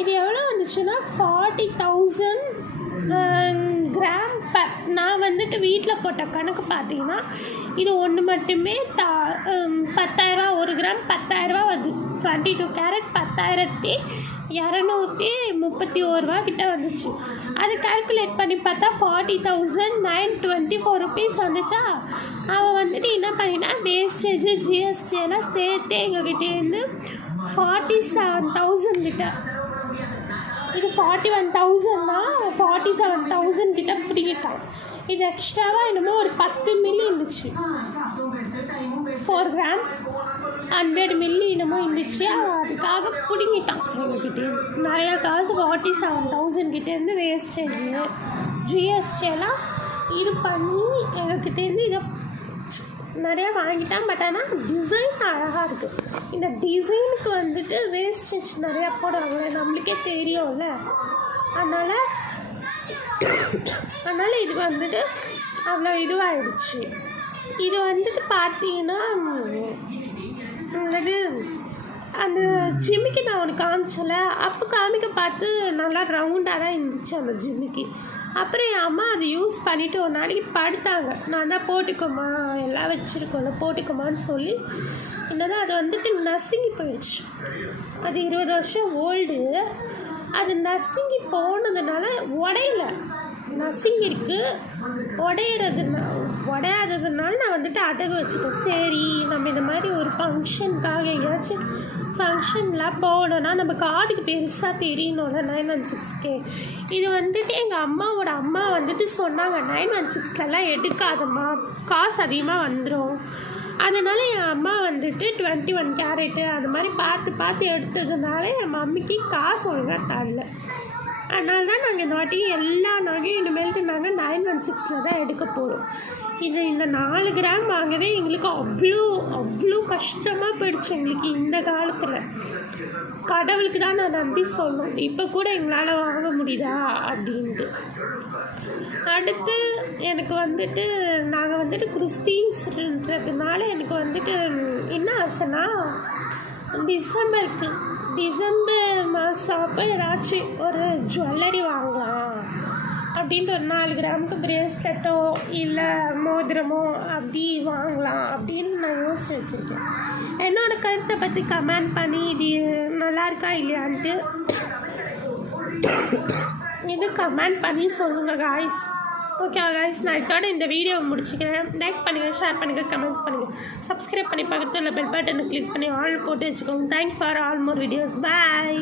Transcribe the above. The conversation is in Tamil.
இது எவ்வளோ வந்துச்சுன்னா 40,000 கிராம் நான் வந்துட்டு வீட்டில் போட்ட கணக்கு பார்த்தீங்கன்னா இது ஒன்று மட்டுமே 10,000 1 கிராம் 10,000 வருது. 22 கேரட் 10,231 கிட்ட வந்துச்சு. அது கால்குலேட் பண்ணி பார்த்தா 40,924 ருபீஸ் வந்துச்சா. அவன் வந்துட்டு என்ன பண்ணினா வேஸ்டேஜ் ஜிஎஸ்டி எல்லாம் சேர்த்து எங்ககிட்டேருந்து 47,000 கிட்ட, இது 41,000னா 47,000 கிட்ட பிடிக்கிட்டான். இது எக்ஸ்ட்ராவாக என்னமோ ஒரு 10 மில்லி இருந்துச்சு, 4 கிராம்ஸ் 100 மில்லி என்னமோ இருந்துச்சு. அதுக்காக பிடிங்கிட்டான் எங்ககிட்டே நிறையா காசு. 47,000 கிட்டேருந்து வேஸ்டேஜ் ஜிஎஸ்டி எல்லாம் இது பண்ணி எங்ககிட்டேருந்து இதை நிறையா வாங்கிட்டான். பட் ஆனால் டிசைன் அழகாக இருக்குது. இந்த டிசைனுக்கு வந்துட்டு வேஸ்டேஜ் நிறையா போடுவாங்களே, நம்மளுக்கே தெரியும்ல. அதனால் இது வந்துட்டு அவ்வளோ இதுவாகிடுச்சு. இது வந்துட்டு பார்த்தீங்கன்னா அது அந்த ஜிம்மிக்கு நான் ஒன்று காமிச்சல, அப்போ காமிக்க பார்த்து நல்லா ரவுண்டாக தான் இருந்துச்சு அந்த ஜிம்மிக்கு. அப்புறம் என் அம்மா அதை யூஸ் பண்ணிவிட்டு ஒரு நாளைக்கு படுத்தாங்க. நான் தான் போட்டுக்கோமா எல்லாம் வச்சுருக்கோம்ல போட்டுக்கோமான்னு சொல்லி, என்னன்னா அது வந்துட்டு நசுங்கி போயிடுச்சு. அது 20 வருஷம் ஓல்டு. அது நசுங்கி போனதுனால உடையில நசுங்கிருக்கு. உடையாததுனால நான் வந்துட்டு அடகு வச்சுட்டேன். சரி நம்ம இந்த மாதிரி ஒரு ஃபங்க்ஷனுக்காக எங்கேயாச்சும் ஃபங்க்ஷன்லாம் போகணுன்னா நம்ம காதுக்கு பெருசாக தெரியணும்ல 916K. இது வந்துட்டு எங்கள் அம்மாவோட அம்மா வந்துட்டு சொன்னாங்க 916லலாம் எடுக்காதம்மா காசு அதிகமாக வந்துடும். அதனால் என் அம்மா வந்துட்டு 21 கேரட்டு அது மாதிரி பார்த்து எடுத்ததுனால என் மம்மிக்கு காசு ஒழுங்காக தரல. அதனால தான் நாங்கள் இந்த வாட்டி எல்லா நகையும் இனிமேல்ட்டு நாங்கள் 916 தான் எடுக்க போகிறோம். இந்த 4 கிராம் வாங்கவே எங்களுக்கு அவ்வளோ கஷ்டமாக போயிடுச்சு எங்களுக்கு இந்த காலத்தில். கடவுளுக்கு தான் நான் நம்பி சொல்லணும், இப்போ கூட எங்களால் வாங்க முடியுதா அப்படின்ட்டு. அடுத்து எனக்கு வந்துட்டு நாங்கள் வந்துட்டு கிறிஸ்டின்ஸ்ன்றதுனால எனக்கு வந்துட்டு என்ன ஆசைன்னா டிசம்பர் மாதம் அப்போ ஏதாச்சும் ஒரு ஜுவல்லரி வாங்கலாம் அப்படின்ட்டு ஒரு 4 கிராமுக்கு பிரேஸ்லெட்டோ இல்லை மோதிரமோ அப்படி வாங்கலாம் அப்படின்னு நான் யோசிச்சு வச்சுருக்கேன். என்னோடய கருத்தை பற்றி கமெண்ட் பண்ணி இது நல்லா இருக்கா இல்லையான்ட்டு இது கமெண்ட் பண்ணி சொல்லுங்கள் காய்ஸ். ஓகே காய்ஸ், நான் இதோட இந்த வீடியோவை முடிச்சுக்கிறேன். லைக் பண்ணுங்கள், ஷேர் பண்ணுங்கள், கமெண்ட்ஸ் பண்ணுங்கள், சப்ஸ்கிரைப் பண்ணி பக்கத்தில் பெல் பட்டனை கிளிக் பண்ணி ஆல் போட்டு வச்சுக்கோங்க. Thank you for all more videos. Bye.